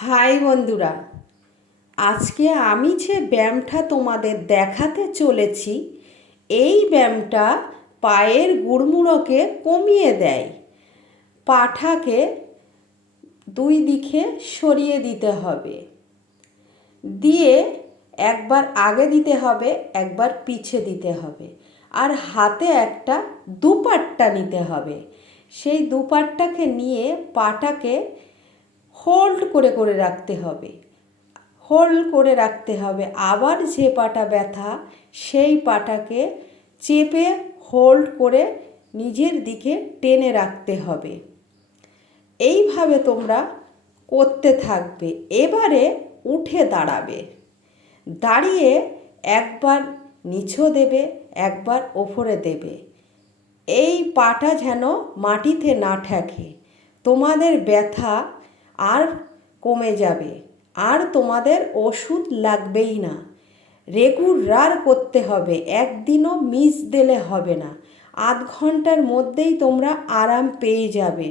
High বন্ধুরা, আজকে আমি যে ব্যায়ামটা তোমাদের দেখাতে চলেছি, এই ব্যায়ামটা পায়ের গুড়মুড়োকে কমিয়ে দেয়। পাটাকে দুই দিকে সরিয়ে দিতে হবে, দিয়ে একবার আগে দিতে হবে, একবার পিছে দিতে হবে, আর হাতে একটা দুপাট্টা নিতে হবে। সেই দুপাট্টাকে নিয়ে পাটাকে হোল্ড করে করে রাখতে হবে, হোল্ড করে রাখতে হবে। আবার যে পাটা ব্যথা, সেই পাটাকে চেপে হোল্ড করে নিজের দিকে টেনে রাখতে হবে। এইভাবে তোমরা করতে থাকবে। এবারে উঠে দাঁড়াবে, দাঁড়িয়ে একবার নিচও দেবে, একবার ওপরে দেবে। এই পাটা যেন মাটিতে না ঠেকে। তোমাদের ব্যথা আর কমে যাবে, আর তোমাদের ওষুধ লাগবেই না। রেগুলার করতে হবে, একদিনও মিস দিলে হবে না। আধ ঘন্টার মধ্যেই তোমরা আরাম পেয়ে যাবে।